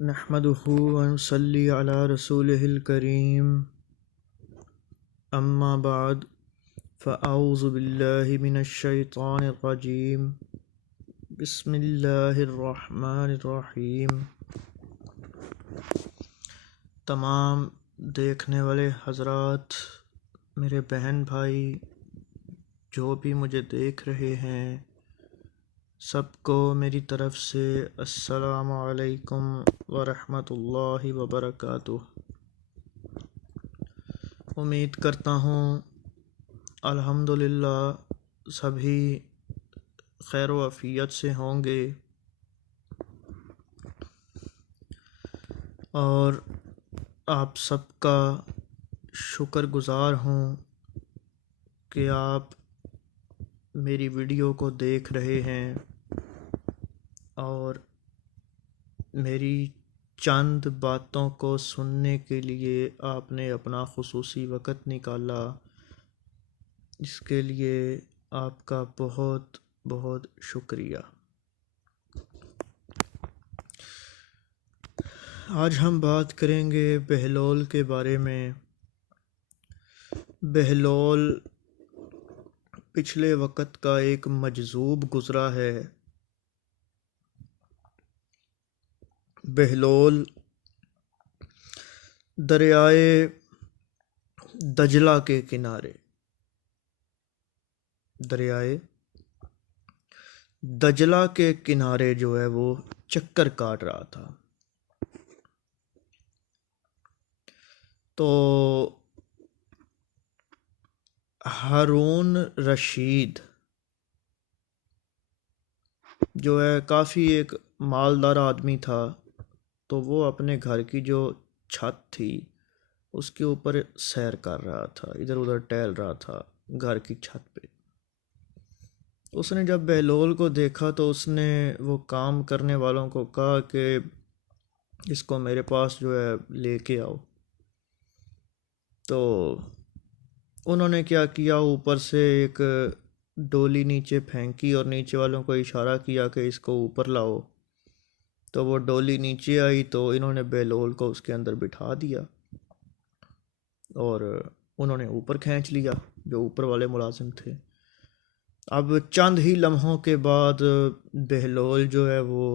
नहमदुहु व नसल्ली अला रसूलिहिल करीम अम्मा बाद फ़अऊज़ु बिल्लाहि मिनश शैतानिर रजीम बिस्मिल्लाहिर रहमानिर रहीम। तमाम देखने वाले हज़रात, मेरे बहन भाई जो भी मुझे देख रहे हैं, सबको मेरी तरफ़ से अस्सलामु अलैकुम व रहमतुल्लाहि व बरकातुहू। उम्मीद करता हूँ अल्हम्दुलिल्लाह सभी खैर व आफ़ियत से होंगे और आप सबका शुक्रगुज़ार हूँ कि आप मेरी वीडियो को देख रहे हैं और मेरी चंद बातों को सुनने के लिए आपने अपना ख़ुसूसी वक़्त निकाला। इसके लिए आपका बहुत बहुत शुक्रिया। आज हम बात करेंगे बहलोल के बारे में। बहलोल पिछले वक़्त का एक मजज़ूब गुज़रा है। बहलोल दरियाए दजला के किनारे, दरियाए दजला के किनारे जो है वो चक्कर काट रहा था। तो हारून रशीद जो है काफ़ी एक मालदार आदमी था। तो वो अपने घर की जो छत थी उसके ऊपर सैर कर रहा था, इधर उधर टहल रहा था घर की छत पे। उसने जब बहलोल को देखा तो उसने वो काम करने वालों को कहा कि इसको मेरे पास जो है लेके आओ। तो उन्होंने क्या किया, ऊपर से एक डोली नीचे फेंकी और नीचे वालों को इशारा किया कि इसको ऊपर लाओ। तो वो डोली नीचे आई तो इन्होंने बहलोल को उसके अंदर बिठा दिया और उन्होंने ऊपर खींच लिया, जो ऊपर वाले मुलाजिम थे। अब चंद ही लम्हों के बाद बहलोल जो है वो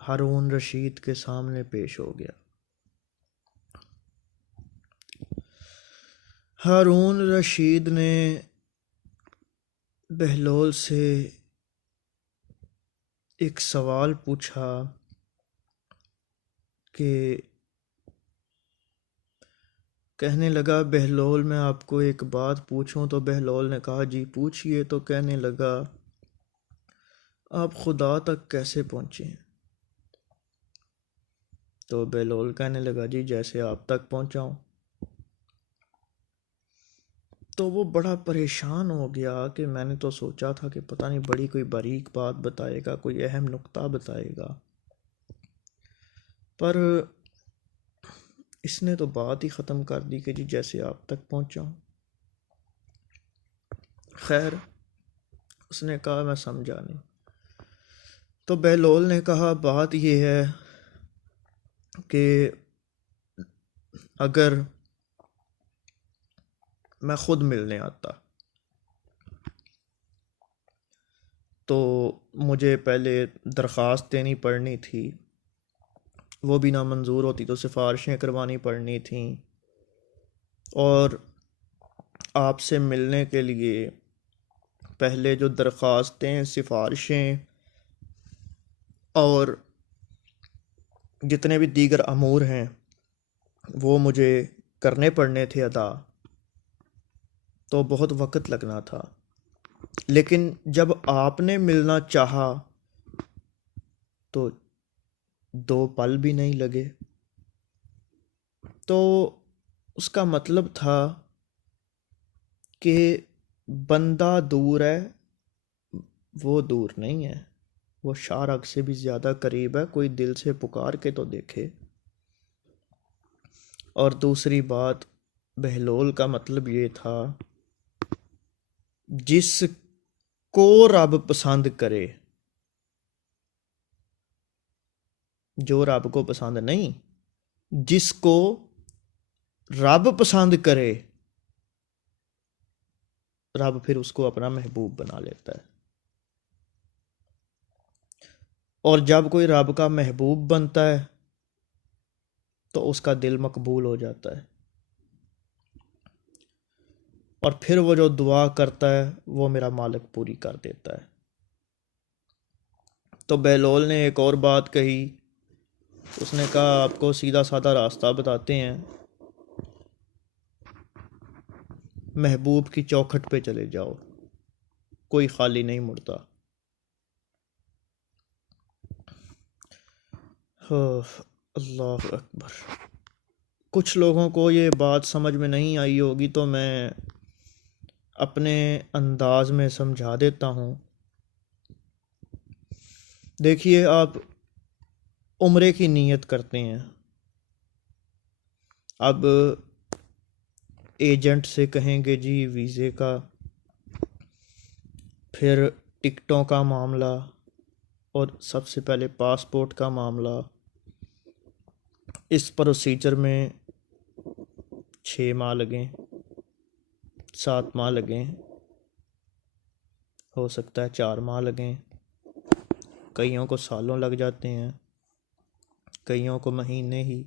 हारून रशीद के सामने पेश हो गया। हारून रशीद ने बहलोल से एक सवाल पूछा कि कहने लगा, बहलोल मैं आपको एक बात पूछूं? तो बहलोल ने कहा जी पूछिए। तो कहने लगा, आप खुदा तक कैसे पहुँचे? तो बहलोल कहने लगा, जी जैसे आप तक पहुँचा हूँ। तो वो बड़ा परेशान हो गया कि मैंने तो सोचा था कि पता नहीं बड़ी कोई बारीक बात बताएगा, कोई अहम नुक्ता बताएगा, पर इसने तो बात ही ख़त्म कर दी कि जी जैसे आप तक पहुँचा हूँ। खैर, उसने कहा मैं समझा नहीं। तो बहलोल ने कहा बात यह है कि अगर मैं ख़ुद मिलने आता तो मुझे पहले दरख्वास्त देनी पड़नी थी, वो भी ना मंजूर होती तो सिफारिशें करवानी पड़नी थी, और आपसे मिलने के लिए पहले जो दरख्वास्तें, सिफारिशें और जितने भी दीगर अमूर हैं वो मुझे करने पड़ने थे अदा। तो बहुत वक़्त लगना था। लेकिन जब आपने मिलना चाहा तो 2 पल भी नहीं लगे। तो उसका मतलब था कि बंदा दूर है, वो दूर नहीं है, वो शारक से भी ज़्यादा करीब है। कोई दिल से पुकार के तो देखे। और दूसरी बात, बहलोल का मतलब ये था, जिसको रब पसंद करे जो रब को पसंद नहीं, जिसको रब पसंद करे रब फिर उसको अपना महबूब बना लेता है। और जब कोई रब का महबूब बनता है तो उसका दिल मकबूल हो जाता है, और फिर वो जो दुआ करता है वो मेरा मालिक पूरी कर देता है। तो बहलोल ने एक और बात कही, उसने कहा आपको सीधा साधा रास्ता बताते हैं, महबूब की चौखट पे चले जाओ, कोई खाली नहीं मुड़ता। अल्लाह अकबर। कुछ लोगों को ये बात समझ में नहीं आई होगी तो मैं अपने अंदाज में समझा देता हूँ। देखिए, आप उम्रे की नीयत करते हैं, अब एजेंट से कहेंगे जी वीज़े का, फिर टिकटों का मामला, और सबसे पहले पासपोर्ट का मामला। इस प्रोसीजर में 6 माह लगें, 7 माह लगें, हो सकता है 4 माह लगें, कईयों को सालों लग जाते हैं, कईयों को महीने ही,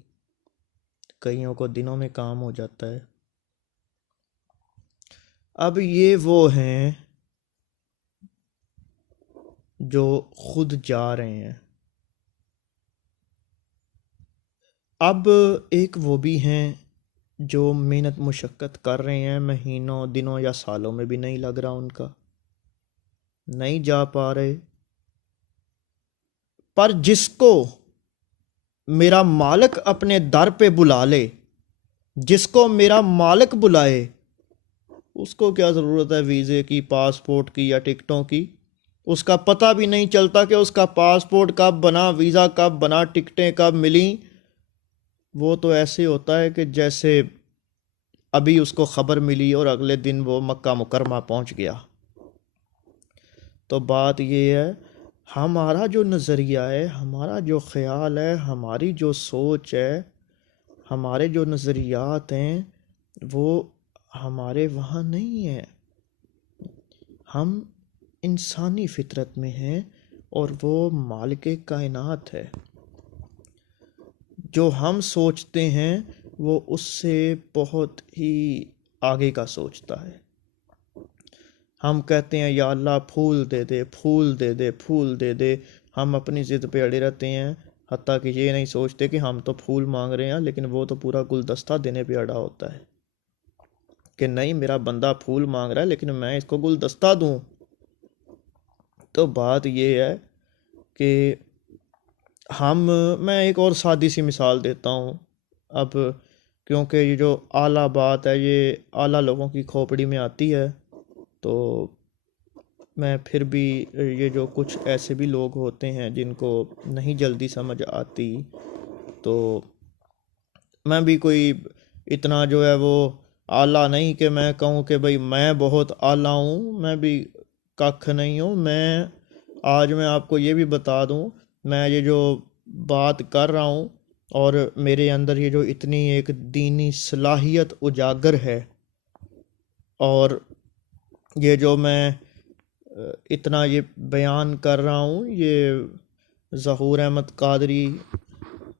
कईयों को दिनों में काम हो जाता है। अब ये वो हैं जो खुद जा रहे हैं, अब एक वो भी हैं जो मेहनत मुशक्क़त कर रहे हैं, महीनों दिनों या सालों में भी नहीं लग रहा उनका, नहीं जा पा रहे। पर जिसको मेरा मालिक अपने दर पे बुला ले, जिसको मेरा मालिक बुलाए, उसको क्या ज़रूरत है वीज़े की, पासपोर्ट की या टिकटों की। उसका पता भी नहीं चलता कि उसका पासपोर्ट कब बना, वीज़ा कब बना, टिकटें कब मिली। वो तो ऐसे होता है कि जैसे अभी उसको ख़बर मिली और अगले दिन वो मक्का मुकरमा पहुंच गया। तो बात ये है, हमारा जो नज़रिया है, हमारा जो ख़्याल है, हमारी जो सोच है, हमारे जो नज़रियात हैं, वो हमारे वहाँ नहीं है। हम इंसानी फितरत में हैं और वो मालिक कायनात है। जो हम सोचते हैं वो उससे बहुत ही आगे का सोचता है। हम कहते हैं या अल्लाह फूल दे दे, फूल दे दे, फूल दे दे। हम अपनी ज़िद पे अड़े रहते हैं, हत्ता कि ये नहीं सोचते कि हम तो फूल मांग रहे हैं, लेकिन वो तो पूरा गुलदस्ता देने पे अड़ा होता है कि नहीं, मेरा बंदा फूल मांग रहा है लेकिन मैं इसको गुलदस्ता दूं। तो बात ये है कि मैं एक और सादी सी मिसाल देता हूँ। अब क्योंकि ये जो आला बात है ये आला लोगों की खोपड़ी में आती है, तो मैं फिर भी, ये जो कुछ ऐसे भी लोग होते हैं जिनको नहीं जल्दी समझ आती, तो मैं भी कोई इतना जो है वो आला नहीं कि मैं कहूँ कि भाई मैं बहुत आला हूँ, मैं भी कख नहीं हूँ। मैं आपको ये भी बता दूँ, मैं ये जो बात कर रहा हूँ और मेरे अंदर ये जो इतनी एक दीनी सलाहियत उजागर है, और ये जो मैं इतना ये बयान कर रहा हूँ, ये ज़हूर अहमद कादरी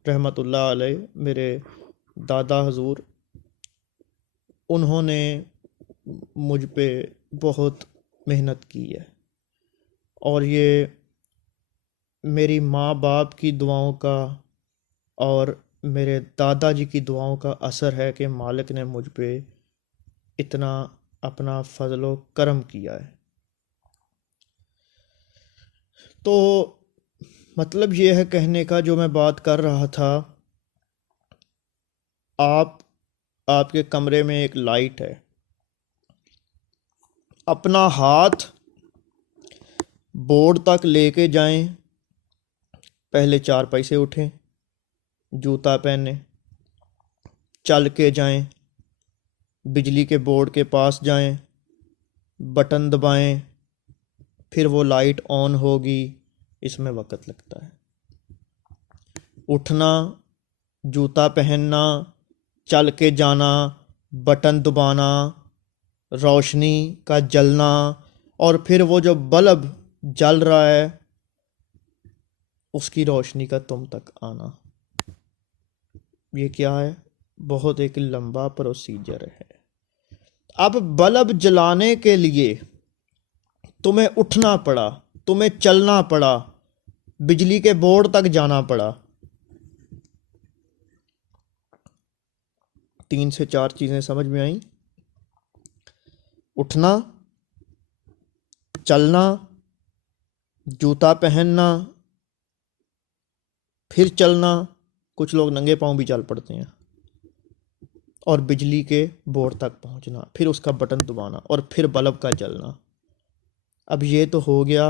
रहमतुल्लाह अलैह, मेरे दादा हजूर, उन्होंने मुझ पे बहुत मेहनत की है, और ये मेरी माँ बाप की दुआओं का और मेरे दादाजी की दुआओं का असर है कि मालिक ने मुझ पे इतना अपना फजलो करम किया है। तो मतलब ये है कहने का, जो मैं बात कर रहा था, आप आपके कमरे में एक लाइट है, अपना हाथ बोर्ड तक लेके जाएं, पहले 4 पैसे उठें, जूता पहने, चल के जाएं, बिजली के बोर्ड के पास जाएं, बटन दबाएं, फिर वो लाइट ऑन होगी। इसमें वक्त लगता है। उठना, जूता पहनना, चल के जाना, बटन दबाना, रोशनी का जलना, और फिर वो जो बल्ब जल रहा है उसकी रोशनी का तुम तक आना। ये क्या है? बहुत एक लंबा प्रोसीजर है। अब बल्ब जलाने के लिए तुम्हें उठना पड़ा, तुम्हें चलना पड़ा, बिजली के बोर्ड तक जाना पड़ा। 3 से 4 चीजें समझ में आई? उठना, चलना, जूता पहनना, फिर चलना, कुछ लोग नंगे पांव भी चल पड़ते हैं, और बिजली के बोर्ड तक पहुंचना, फिर उसका बटन दबाना, और फिर बल्ब का जलना। अब ये तो हो गया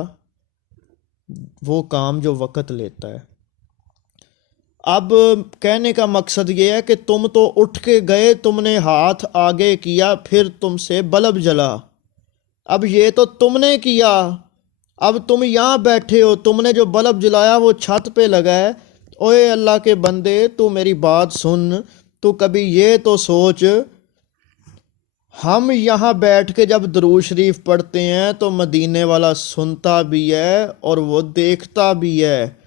वो काम जो वक़्त लेता है। अब कहने का मकसद ये है कि तुम तो उठ के गए, तुमने हाथ आगे किया, फिर तुमसे बल्ब जला। अब ये तो तुमने किया, अब तुम यहाँ बैठे हो, तुमने जो बल्ब जलाया वो छत पे लगा है। ओए अल्लाह के बंदे, तू मेरी बात सुन, तू कभी ये तो सोच, हम यहाँ बैठ के जब दुरूद शरीफ पढ़ते हैं तो मदीने वाला सुनता भी है और वो देखता भी है।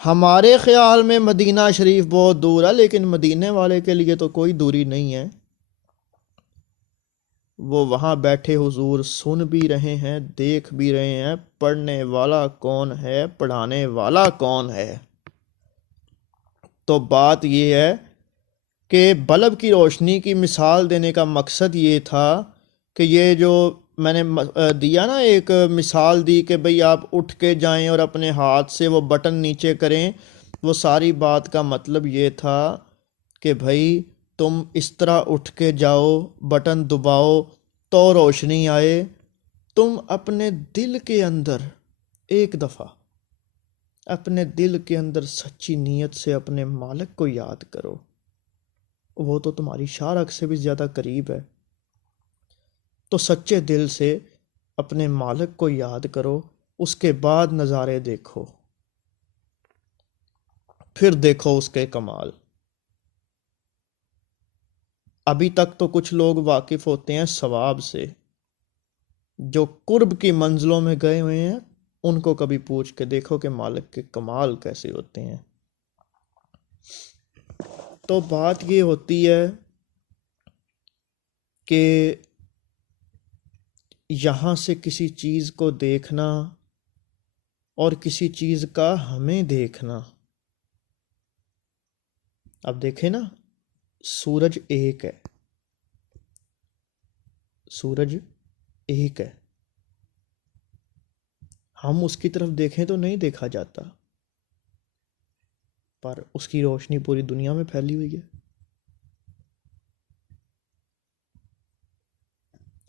हमारे ख्याल में मदीना शरीफ बहुत दूर है, लेकिन मदीने वाले के लिए तो कोई दूरी नहीं है। वो वहाँ बैठे हुजूर सुन भी रहे हैं, देख भी रहे हैं। पढ़ने वाला कौन है, पढ़ाने वाला कौन है? तो बात ये है कि बल्ब की रोशनी की मिसाल देने का मकसद ये था कि ये जो मैंने दिया ना, एक मिसाल दी कि भाई आप उठ के जाएं और अपने हाथ से वो बटन नीचे करें, वो सारी बात का मतलब ये था कि भाई तुम इस तरह उठ के जाओ, बटन दबाओ तो रोशनी आए। तुम अपने दिल के अंदर एक दफ़ा, अपने दिल के अंदर सच्ची नीयत से अपने मालिक को याद करो। वो तो तुम्हारी शारक से भी ज़्यादा करीब है। तो सच्चे दिल से अपने मालिक को याद करो, उसके बाद नज़ारे देखो, फिर देखो उसके कमाल। अभी तक तो कुछ लोग वाकिफ़ होते हैं सवाब से, जो कुर्ब की मंजिलों में गए हुए हैं उनको कभी पूछ के देखो कि मालिक के कमाल कैसे होते हैं। तो बात ये होती है कि यहाँ से किसी चीज़ को देखना और किसी चीज़ का हमें देखना। अब देखें ना, सूरज एक है, सूरज एक है, हम उसकी तरफ देखें तो नहीं देखा जाता, पर उसकी रोशनी पूरी दुनिया में फैली हुई है।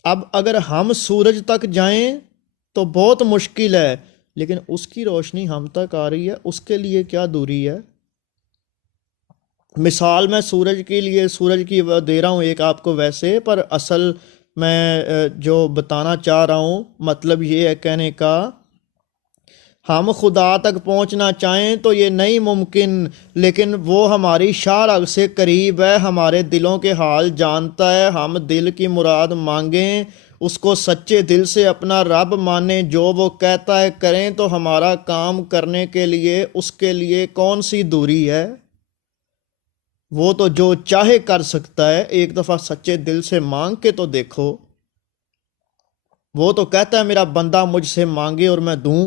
अब अगर हम सूरज तक जाएं तो बहुत मुश्किल है, लेकिन उसकी रोशनी हम तक आ रही है, उसके लिए क्या दूरी है। मिसाल मैं सूरज के लिए, सूरज की दे रहा हूँ एक आपको वैसे, पर असल मैं जो बताना चाह रहा हूँ मतलब ये है कहने का, हम खुदा तक पहुंचना चाहें तो ये नहीं मुमकिन, लेकिन वो हमारी शारग से करीब है, हमारे दिलों के हाल जानता है। हम दिल की मुराद मांगें, उसको सच्चे दिल से अपना रब माने, जो वो कहता है करें, तो हमारा काम करने के लिए उसके लिए कौन सी दूरी है। वो तो जो चाहे कर सकता है, एक दफ़ा सच्चे दिल से मांग के तो देखो। वो तो कहता है मेरा बंदा मुझसे मांगे और मैं दूं।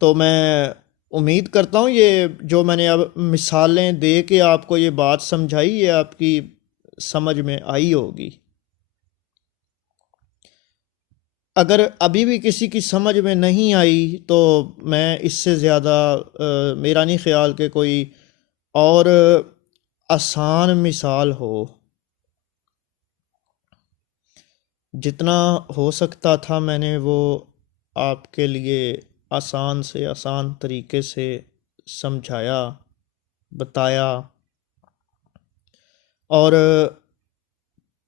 तो मैं उम्मीद करता हूँ ये जो मैंने अब मिसालें दे के आपको ये बात समझाई, ये आपकी समझ में आई होगी। अगर अभी भी किसी की समझ में नहीं आई तो मैं इससे ज़्यादा मेरा नहीं ख्याल कि कोई और आसान मिसाल हो। जितना हो सकता था मैंने वो आपके लिए आसान से आसान तरीके से समझाया, बताया। और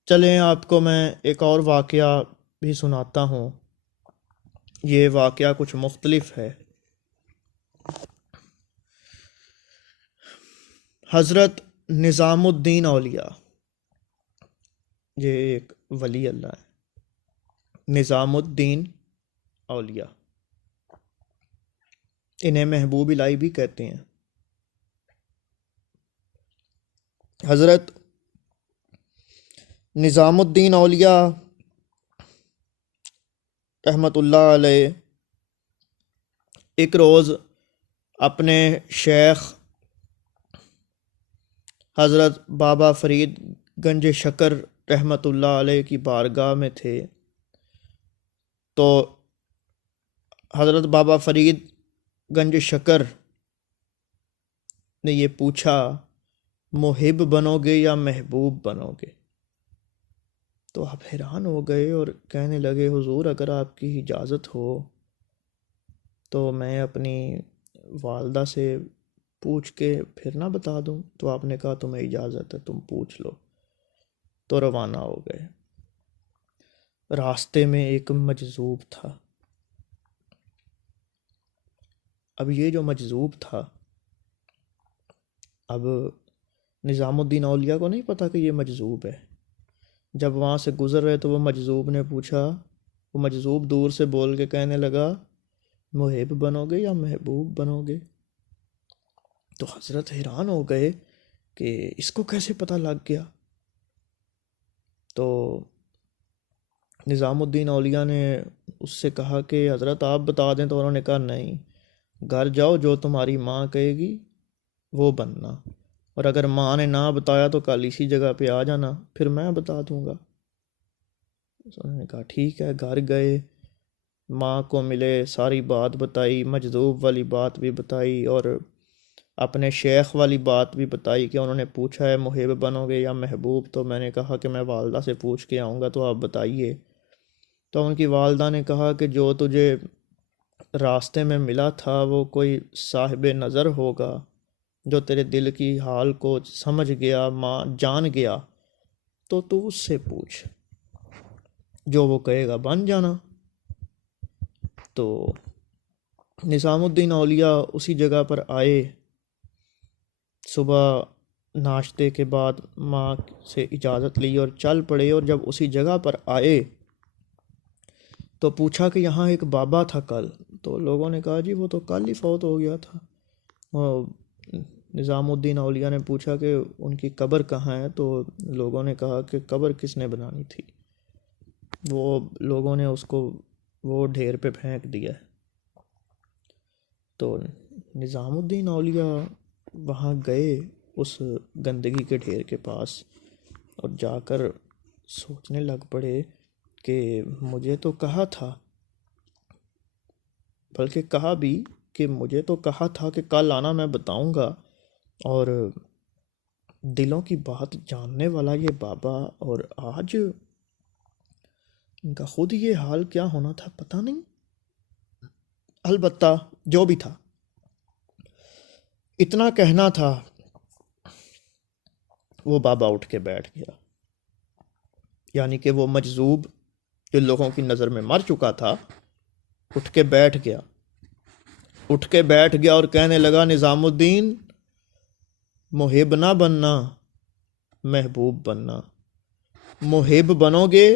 चलें आपको मैं एक और वाक़या भी सुनाता हूँ। ये वाक़या कुछ मुख्तलिफ है। हज़रत निज़ामुद्दीन औलिया, ये एक वली अल्लाह है, निज़ामुद्दीन औलिया, इन्हें महबूब इलाही भी कहते हैं। हज़रत निज़ामुद्दीन औलिया रहमतुल्लाह अलैह एक रोज़ अपने शेख हज़रत बाबा फ़रीद गंज शकर रहमतुल्लाह अलैह की बारगाह में थे। तो हज़रत बाबा फ़रीद गंज शकर ने ये पूछा, मुहिब बनोगे या महबूब बनोगे? तो आप हैरान हो गए और कहने लगे, हुजूर अगर आपकी इजाज़त हो तो मैं अपनी वालदा से पूछ के फिर ना बता दूं। तो आपने कहा तुम्हें इजाज़त है, तुम पूछ लो। तो रवाना हो गए। रास्ते में एक मजज़ूब था। अब ये जो मजज़ूब था, अब निज़ामुद्दीन औलिया को नहीं पता कि ये मजज़ूब है। जब वहाँ से गुज़र रहे तो वो मजज़ूब ने पूछा, वो मजज़ूब दूर से बोल के कहने लगा, मुहिब बनोगे या महबूब बनोगे? तो हज़रत हैरान हो गए कि इसको कैसे पता लग गया। तो निज़ामुद्दीन औलिया ने उससे कहा कि हज़रत आप बता दें। तो उन्होंने कहा नहीं, घर जाओ, जो तुम्हारी माँ कहेगी वो बनना, और अगर माँ ने ना बताया तो कल इसी जगह पे आ जाना, फिर मैं बता दूंगा। तो उन्होंने कहा ठीक है। घर गए, माँ को मिले, सारी बात बताई, मजदूब वाली बात भी बताई और अपने शेख वाली बात भी बताई कि उन्होंने पूछा है मुहिब बनोगे या महबूब। तो मैंने कहा कि मैं वालदा से पूछ के आऊँगा, तो आप बताइए। तो उनकी वालदा ने कहा कि जो तुझे रास्ते में मिला था वो कोई साहिब नज़र होगा, जो तेरे दिल की हाल को समझ गया, माँ जान गया। तो तू उससे पूछ, जो वो कहेगा बन जाना। तो निज़ामुद्दीन औलिया उसी जगह पर आए। सुबह नाश्ते के बाद माँ से इजाज़त ली और चल पड़े। और जब उसी जगह पर आए तो पूछा कि यहाँ एक बाबा था कल। तो लोगों ने कहा जी वो तो कल ही फौत हो गया था। और निज़ामुद्दीन औलिया ने पूछा कि उनकी कब्र कहाँ है। तो लोगों ने कहा कि कब्र किसने बनानी थी, वो लोगों ने उसको वो ढेर पे फेंक दिया है। तो निज़ामुद्दीन औलिया वहाँ गए उस गंदगी के ढेर के पास और जाकर सोचने लग पड़े कि मुझे तो कहा था, बल्कि कहा भी कि मुझे तो कहा था कि कल आना, मैं बताऊंगा। और दिलों की बात जानने वाला ये बाबा, और आज इनका खुद ये हाल क्या होना था पता नहीं। अलबत्ता जो भी था, इतना कहना था, वो बाबा उठ के बैठ गया। यानी कि वो मजजूब जो लोगों की नज़र में मर चुका था, उठ के बैठ गया। उठ के बैठ गया और कहने लगा, निज़ामुद्दीन, मुहिब ना बनना, महबूब बनना। मुहिब बनोगे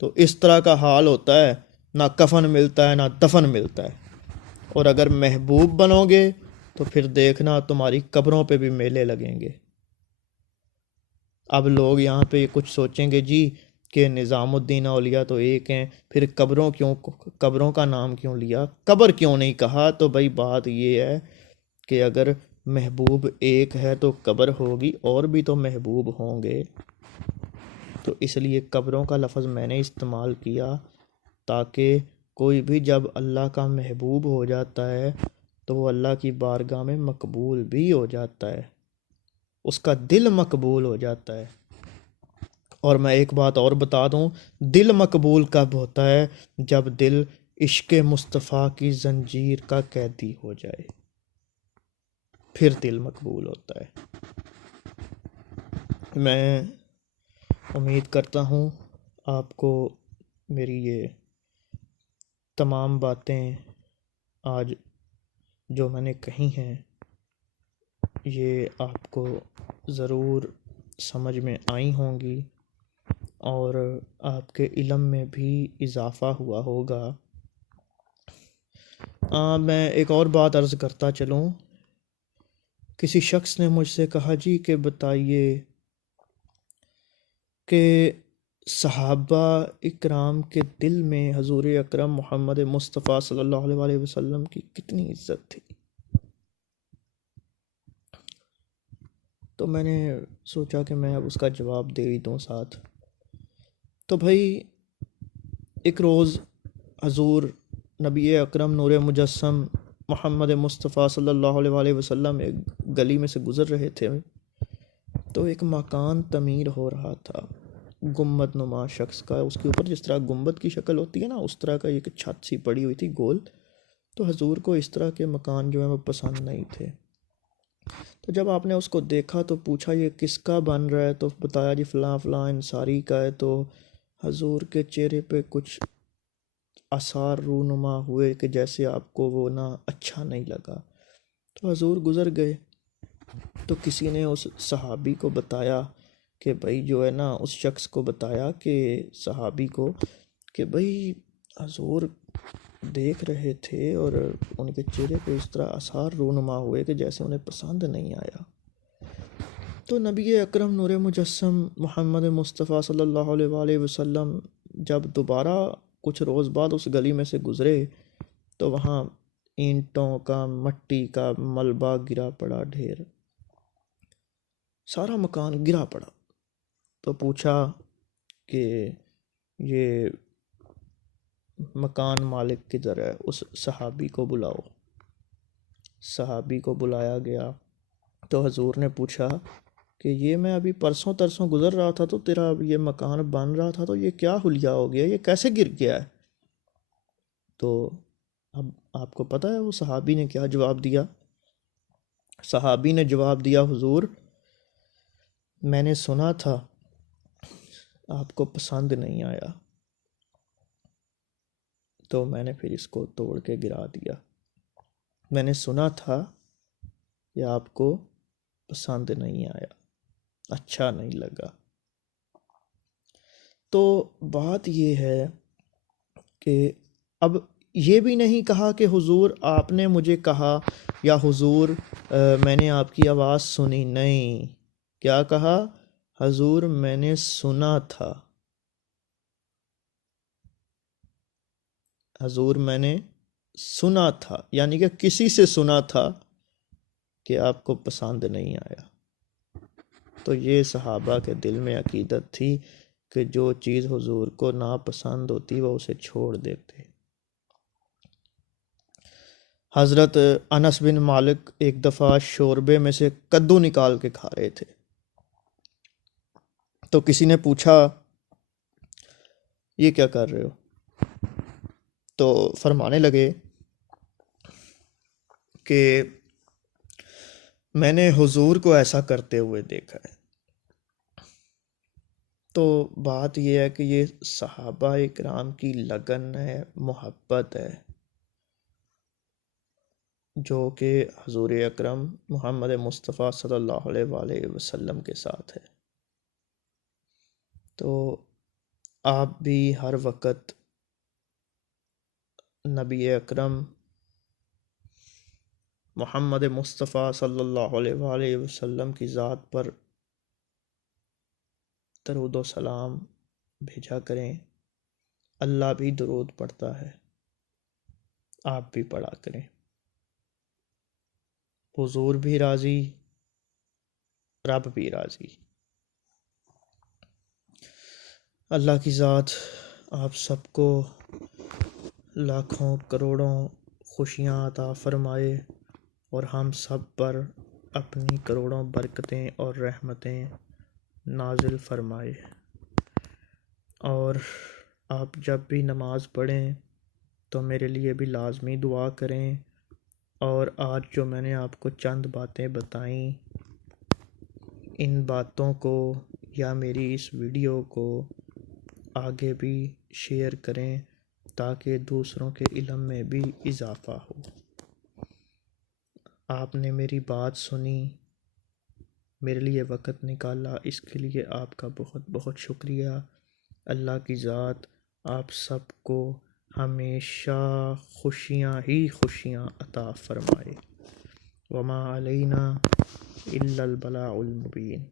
तो इस तरह का हाल होता है, ना कफन मिलता है ना दफन मिलता है। और अगर महबूब बनोगे तो फिर देखना तुम्हारी कब्रों पे भी मेले लगेंगे। अब लोग यहाँ पे कुछ सोचेंगे जी कि निज़ामुद्दीन औलिया तो एक हैं, फिर कब्रों का नाम क्यों लिया, कब्र क्यों नहीं कहा? तो भाई बात ये है कि अगर महबूब एक है तो कब्र होगी, और भी तो महबूब होंगे। तो इसलिए कब्रों का लफ्ज़ मैंने इस्तेमाल किया, ताकि कोई भी जब अल्लाह का महबूब हो जाता है तो वो अल्लाह की बारगाह में मकबूल भी हो जाता है, उसका दिल मकबूल हो जाता है। और मैं एक बात और बता दूं, दिल मकबूल कब होता है? जब दिल इश्क मुस्तफ़ा की जंजीर का कैदी हो जाए, फिर दिल मकबूल होता है। मैं उम्मीद करता हूँ आपको मेरी ये तमाम बातें आज जो मैंने कही हैं ये आपको ज़रूर समझ में आई होंगी और आपके इल्म में भी इजाफ़ा हुआ होगा। मैं एक और बात अर्ज़ करता चलूँ। किसी शख्स ने मुझसे कहा जी कि बताइए कि सहाबा इकराम के दिल में हजूर अकरम मोहम्मद मुस्तफ़ा सल्लल्लाहु अलैहि वसल्लम की कितनी इज़्ज़त थी। तो मैंने सोचा कि मैं अब उसका जवाब दे ही दूँ साथ। तो भाई एक रोज़ हजूर नबी अकरम नूर मुजस्सम मोहम्मद मुस्तफ़ा सल्लल्लाहु अलैहि वसल्लम एक गली में से गुज़र रहे थे। तो एक मकान तमीर हो रहा था, गुम्बद नुमा शख्स का। उसके ऊपर जिस तरह गुम्बद की शक्ल होती है ना, उस तरह का एक छत सी पड़ी हुई थी गोल। तो हजूर को इस तरह के मकान जो है वो पसंद नहीं थे। तो जब आपने उसको देखा तो पूछा ये किसका बन रहा है, तो बताया जी फ़लाँ फ़लाँ अंसारी का है। तो हजूर के चेहरे पे कुछ आसार रूनुमा हुए कि जैसे आपको वो ना अच्छा नहीं लगा। तो हजूर गुज़र गए। तो किसी ने उस सहाबी को बताया कि भाई जो है ना, उस शख्स को बताया कि सहाबी को कि भाई हजूर देख रहे थे और उनके चेहरे पे इस तरह आसार रूनुमा हुए कि जैसे उन्हें पसंद नहीं आया। तो नबी अकरम नूर मुजस्सम मोहम्मद मुस्तफ़ा सल्लल्लाहु अलैहि वसल्लम जब दोबारा कुछ रोज़ बाद उस गली में से गुज़रे तो वहाँ ईंटों का, मट्टी का मलबा गिरा पड़ा ढेर, सारा मकान गिरा पड़ा। तो पूछा कि ये मकान मालिक किधर है, उस सहाबी को बुलाओ। सहाबी को बुलाया गया। तो हजूर ने पूछा कि ये मैं अभी परसों तरसों गुज़र रहा था तो तेरा ये मकान बन रहा था, तो ये क्या हुलिया हो गया, ये कैसे गिर गया है। तो अब आपको पता है वो सहाबी ने क्या जवाब दिया। सहाबी ने जवाब दिया, हुजूर मैंने सुना था आपको पसंद नहीं आया, तो मैंने फिर इसको तोड़ के गिरा दिया। मैंने सुना था कि आपको पसंद नहीं आया, अच्छा नहीं लगा। तो बात ये है कि अब ये भी नहीं कहा कि हुजूर आपने मुझे कहा या हुजूर मैंने आपकी आवाज़ सुनी, नहीं। क्या कहा, हुजूर मैंने सुना था, हुजूर मैंने सुना था, यानी कि किसी से सुना था कि आपको पसंद नहीं आया। तो ये सहाबा के दिल में अकीदत थी कि जो चीज़ हुजूर को नापसंद होती वह उसे छोड़ देते। हज़रत अनस बिन मालिक एक दफ़ा शोरबे में से कद्दू निकाल के खा रहे थे। तो किसी ने पूछा ये क्या कर रहे हो। तो फरमाने लगे कि मैंने हुजूर को ऐसा करते हुए देखा है। तो बात यह है कि ये सहाबा इकराम की लगन है, मोहब्बत है, जो कि हुजूर अकरम मोहम्मद मुस्तफ़ा सल्लल्लाहु अलैहि वसल्लम के साथ है। तो आप भी हर वक्त नबी अकरम मोहम्मद मुस्तफ़ा सल्लल्लाहु अलैहि वसल्लम की ज़ात पर दरूद व सलाम भेजा करें। अल्लाह भी दरूद पढ़ता है, आप भी पढ़ा करें। हुजूर भी राज़ी, रब भी राज़ी। अल्लाह की ज़ात आप सबको लाखों करोड़ों खुशियाँ अता फ़रमाए और हम सब पर अपनी करोड़ों बरकतें और रहमतें नाजिल फ़रमाए। और आप जब भी नमाज़ पढ़ें तो मेरे लिए भी लाज़मी दुआ करें। और आज जो मैंने आपको चंद बातें बताईं, इन बातों को या मेरी इस वीडियो को आगे भी शेयर करें ताकि दूसरों के इल्म में भी इजाफ़ा हो। आपने मेरी बात सुनी, मेरे लिए वक़्त निकाला, इसके लिए आपका बहुत बहुत शुक्रिया। अल्लाह की ज़ात आप सबको हमेशा खुशियाँ ही खुशियाँ अता फ़रमाए। वमा अलैना इल्लल बलाउल मुबीन।